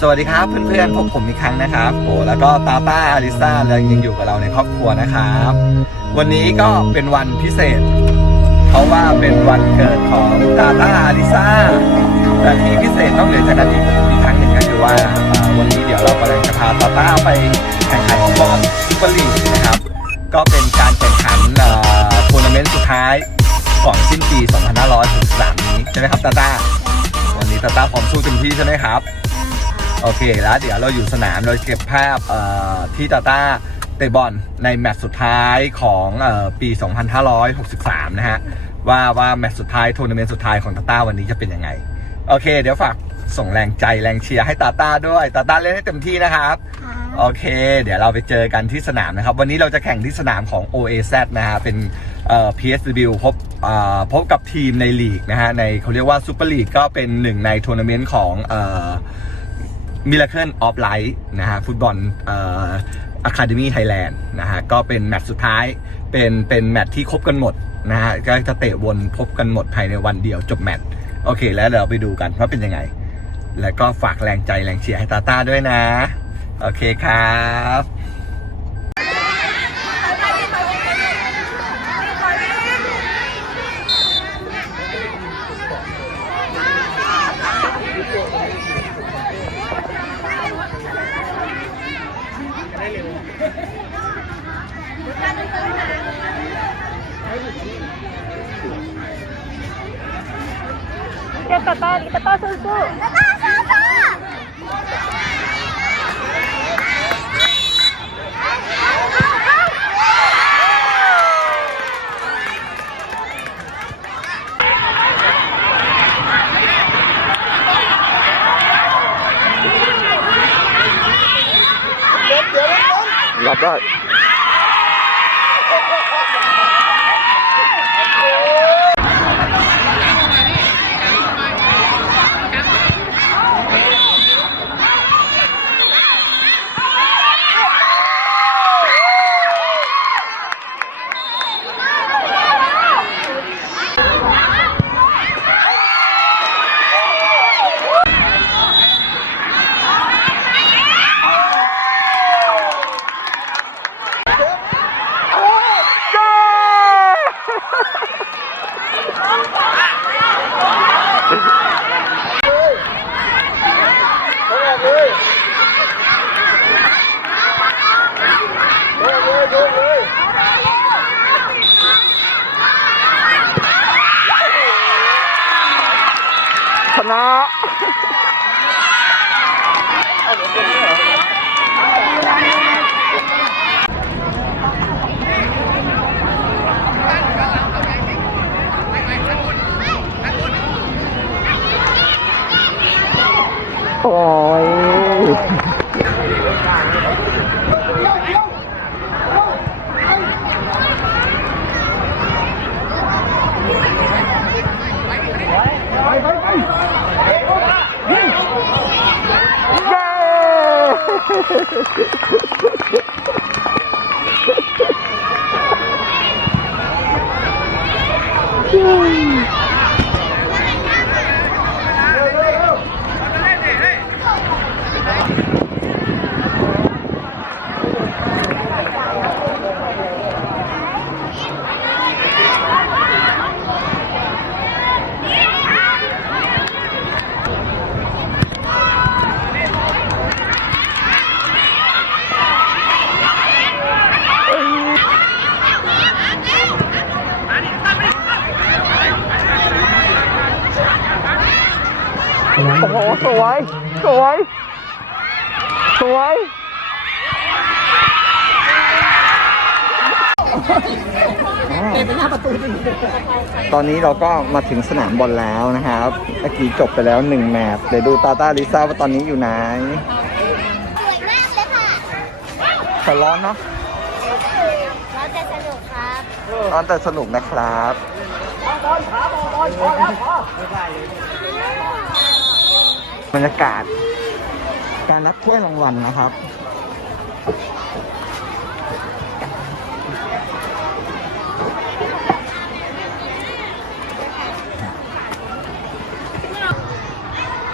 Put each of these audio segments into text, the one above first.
สวัสดีครับเพื่อนๆพบผมอีกครั้งนะครับโอ้แล้วก็ตาต้าอาริซ่าและยังอยู่กับเราในครอบครัวนะครับ วันนี้ก็เป็นวันพิเศษ เพราะว่าเป็นวันเกิดของตาต้าอาริซ่าแต่ที่พิเศษนอกเหนือจากนั้นอีกอีกครั้งหนึ่งก็คือว่าวันนี้เดี๋ยวเรากำลังจะพาตาต้าไปแข่งขันฟุตบอลซุปเปอร์ลีกนะครับ ก็เป็นการแข่งขันอ่าทัวร์นาเมนต์สุดท้ายก่อนสิ้นปี 2563นี้ใช่ไหมครับตาต้าวันนี้ตาต้าพร้อมสู้เต็มที่ใช่ไหมครับ โอเคแล้วเดี๋ยวเราอยู่สนามเราเก็บภาพเอ่อที่ตาต้าเตะบอลในแมตช์สุดท้ายของเอ่อปี 2563 นะฮะ ว่าว่าแมตช์สุดท้ายทัวร์นาเมนต์สุดท้ายของตาต้าวันนี้จะเป็นยังไง โอเค เดี๋ยวฝากส่งแรงใจแรงเชียร์ให้ตาต้าด้วยตาต้าเล่นให้เต็มที่นะครับ โอเค เดี๋ยวเราไปเจอกันที่สนามนะครับ วันนี้เราจะแข่งที่สนามของ OAZ นะฮะ เป็นเอ่อ PSW พบเอ่อพบกับทีมในลีกนะฮะ ในเขาเรียกว่าซูเปอร์ลีกก็เป็นหนึ่งในทัวร์นาเมนต์ของเอ่อ มิราเคิลออฟไลท์นะฮะฟุตบอลเอ่อ Academy Thailand นะฮะก็เป็นแมตช์สุดท้ายเป็นเป็นแมตช์ที่ครบกันหมดนะฮะก็จะเตะวนพบกันหมดภายในวันเดียวจบแมตช์โอเค แล้วเดี๋ยวเราไปดูกันว่าเป็นยังไง แล้วก็ฝากแรงใจแรงเชียร์ให้ตาตาด้วยนะ โอเคครับาต้าตาต้าสู้ๆ รับได้ ชนะ โอ้ย Thank you. สวย สวย สวยตอนนี้เราก็มาถึงสนามบอลแล้วนะครับเมื่อกี้จบไปแล้วหนึ่งแมตช์เดี๋ยวดูตาตาลิซ่าว่าตอนนี้อยู่ไหนสวยมากเลยค่ะขอร้อนเนาะเราจะสนุกครับร้อนแต่สนุกนะครับบ บรรยากาศ การรับถ้วยรางวัลนะครับ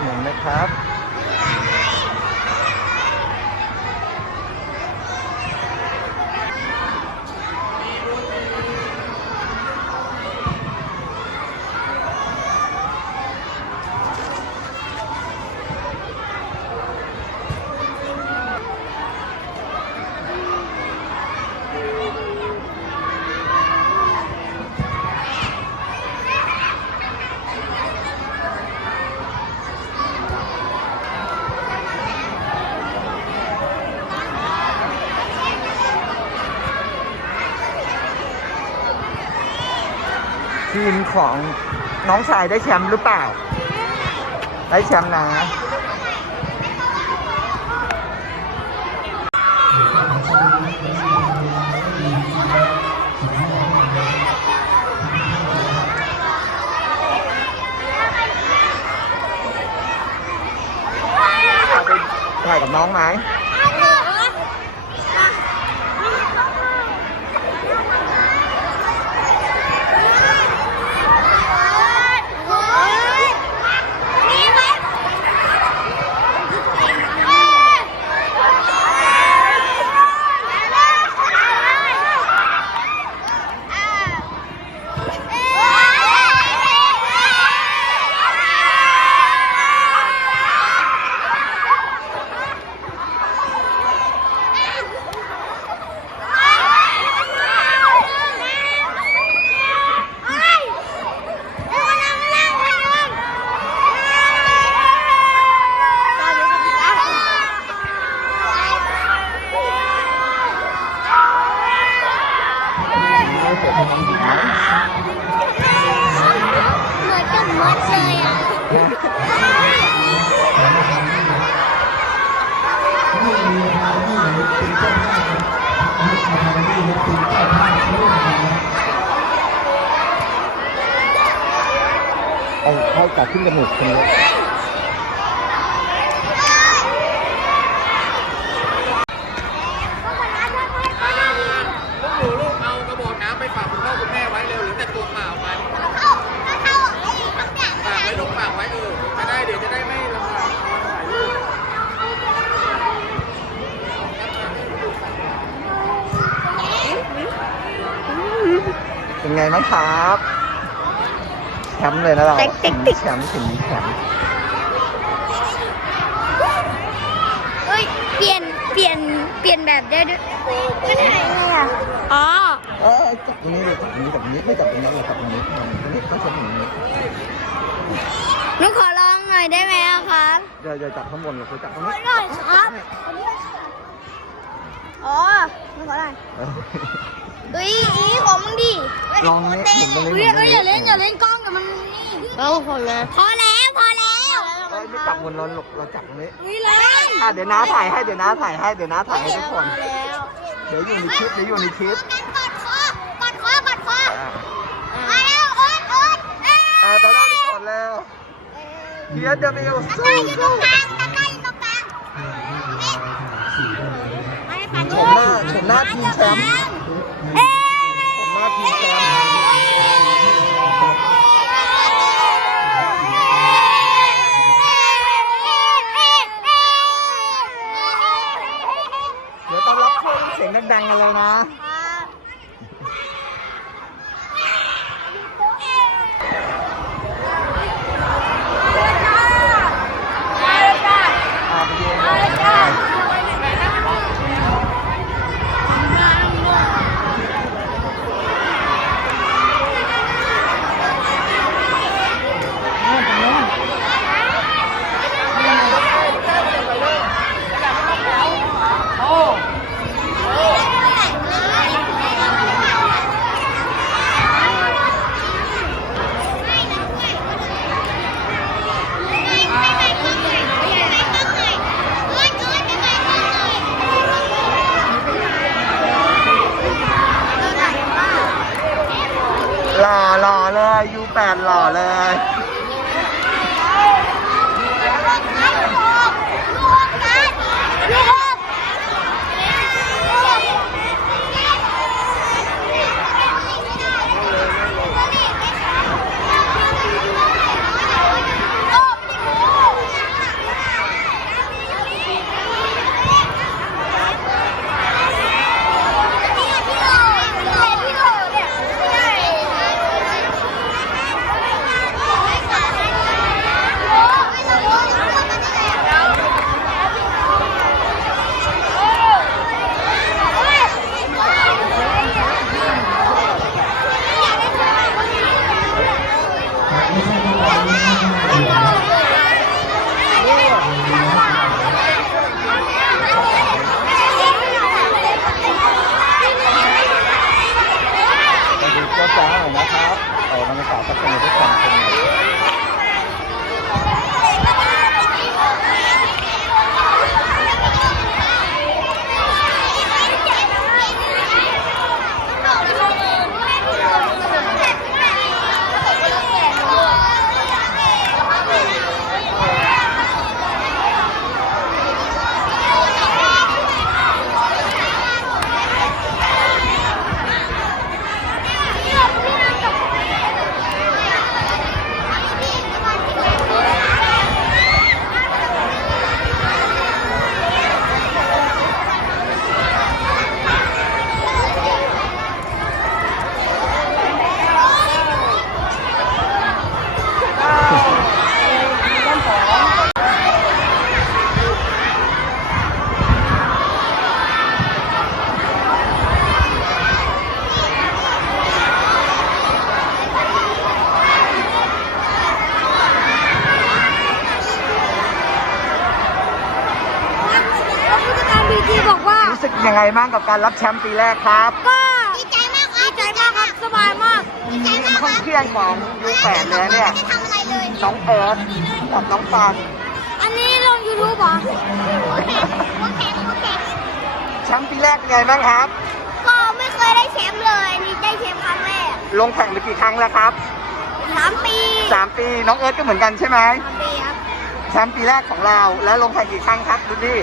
หมุนนะครับ ทีมของน้องชายได้แชมป์หรือเปล่า ได้แชมป์นะถ่ายกับน้องไหม เหมือนกับมดเลยอะ เอาเข้าจับขึ้นจมูกคนนี้ ลูกหนูลูกเอากระบอกน้ำไปฝากคุณพ่อคุณแม่ไว้เร็วหรือแต่ตัวเปล่าไปฝากไว้ลูกฝากไว้เออจะได้เดี๋ยว จะได้ไม่ลำบากตอนถ่ายรูปเป็นไงบ้างครับ ชมป์เลยนะเราติ๊กติ๊กติ๊กแชมป์ถึงแชมป์เอ้ย เปลี่ยน เปลี่ยน เปลี่ยนแบบได้ด้วยไม่ได้ไงอะ อ๋อ เออจับตรงนี้เลยจับตรงนี้จับตรงนี้ไม่จับตรงนี้เลยจับตรงนี้ตรงนี้ต้องจับตรงนี้หนูขอลองหน่อยได้ไหมอะครับเดี๋ยวเดี๋ยวจับข้างบนเราจับตรงขอนี้หน่อยครับอ๋อหนูขอหน่อย เออเฮ้ยอีของมึงดิลองนี้หมุนตรงนี้เฮ้ยเฮ้ยอย่าเล่นอย่าเล่นกล้องกับมันนี่เราพอแล้วพอแล้วพอแล้วเอ้ยไม่จับบนเราเราจับตรงนี้นี่เลยอะเดี๋ยวน้าถ่ายให้เดี๋ยวน้าถ่ายให้เดี๋ยวน้าถ่ายให้ทุกคนพอแล้วเดี๋ยวอยู่ในคลิปเดี๋ยวอยู่ในคลิปกอดคอกอดคอกอดคออ่ามาแล้วโอ๊ยโอ๊ยเอ้ยอ่าตอนแรกนี่ก่อนแล้วเฮียเดี๋ยวมีอยู่ตะกสู้ร้าอยู่ตรสู้งกลางตะกร้าอยู่ตรงกลางไม่ปันชมหน้าชมหน้าทีมแชมป์ เอ้ย ชมหน้าทีมแชมป์เดี๋ยวต้อนรับช่วงเสียง ดังกันเลยนะ อ่าไปยืนหล่อหล่อเลยยู แฟนหล่อเลย Amen. บ้างกับการรับแชมป์ปีแรกครับก็ดีใจมากครับดีใจมากครับสบายมากดีใจมากคค่อรันบเที่ยงของยูแปดเลยเนี่ยไม่ได้ทำอะไรเลยน้องเอิร์ธกับน้องปานอันนี้ลง YouTube เหรอโอเคโอเคโอเคแชมป์ปีแรกเป็นไงบ้างครับ ก็ไม่เคยได้แชมป์เลยนี่ได้แชมป์ครั้งแรกลงแข่งไปกี่ครั้งแล้วครับสามปีสามปีน้องเอิร์ธก็เหมือนกันใช่ไหมสามปีครับแชมป์ปีแรกของเราแล้วลงแข่งกี่ครั้งครับดูดิ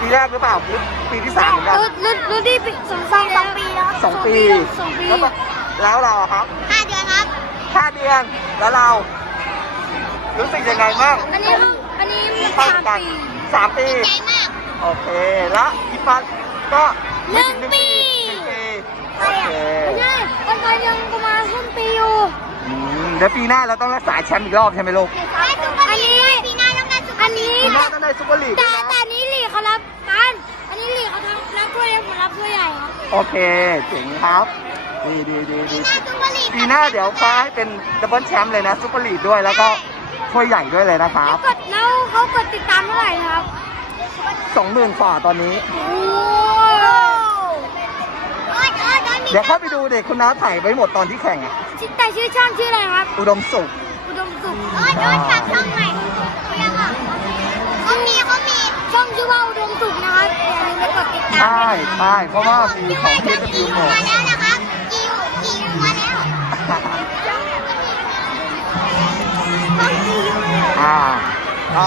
ปีแรกหรือเปล่าหรือปีที่สามเหมือนกันรุ่นรุ่นรุ่นที่สองสองสองปีแล้วสองปีสองปีแล้วก็แล้วเราอะครับห้าเดือนครับห้าเดือนแล้วเรา รู้สึกยังไงบ้างอันนี้อันนี้สาสามกันปีสามปีใจมากโอเคแล้วอีปันก็หนึ่งปีหนึ่งปีโอใช่เคไม่ใช่คนไทยยังประมาณครึ่งปีอยู่อืมเดี๋ยวปีหน้าเราต้องรักษาแชมป์อีกรอบใช่ไหมลูกอันนี้ปีหน้าต้องการอันนี้ปีหน้าต้องได้ซุปเปอร์ลีกด้แต่วยนะแต่อันนี้หลีกเขารับกันอันนี้หลีก เขาทำรับถ้วยผมรับถ้วยใหญ่ครับโอเคเจ๋งครับ ดีดีดีดีปีหน้าซุปเปอร์ลีกปีหน้าเดี๋ยวคว้าให้เป็นดับเบิลแชมป์เลยนะซุปเปอร์ลีกด้วยแล้วก็ถ้วยใหญ่ด้วยเลยนะครัแล้บวกดแล้วเขากดติดตามเท่าไหร่นะครับสองหมื่นฝ่าตอนนี้ โอ้ยเดี๋ยวเข้าไปดูเด็กคุณน้าถ่ายไว้หมดตอนที่แข่งอะแต่ชื่อช่องชื่ออะไรครับ อุดมสุขอุดมสุข โอ้ยโดนฝากช่องใหม่เขามีเขามี ช่องชื่อว่าอุดมสุขนะครับอย่าลืมไปกดติดตามใช่ใช่เพราะว่ามีของเทช่ปองวิกีวหมดมาแล้วนะครับกีกีมาแล้วช่องกีอ่าก็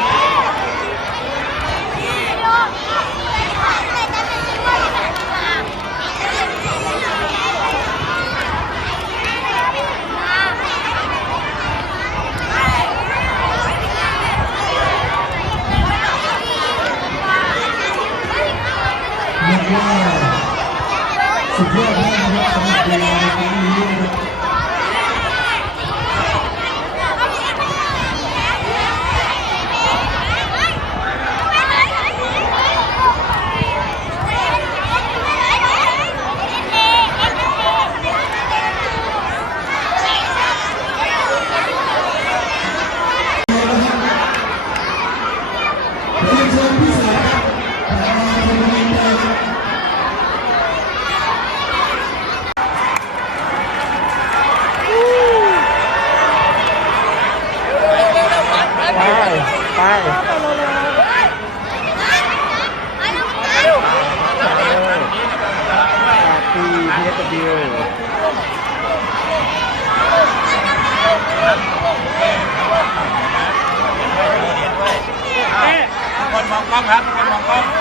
ไปไป ปีพีเอสบิวคนมองกล้องครับ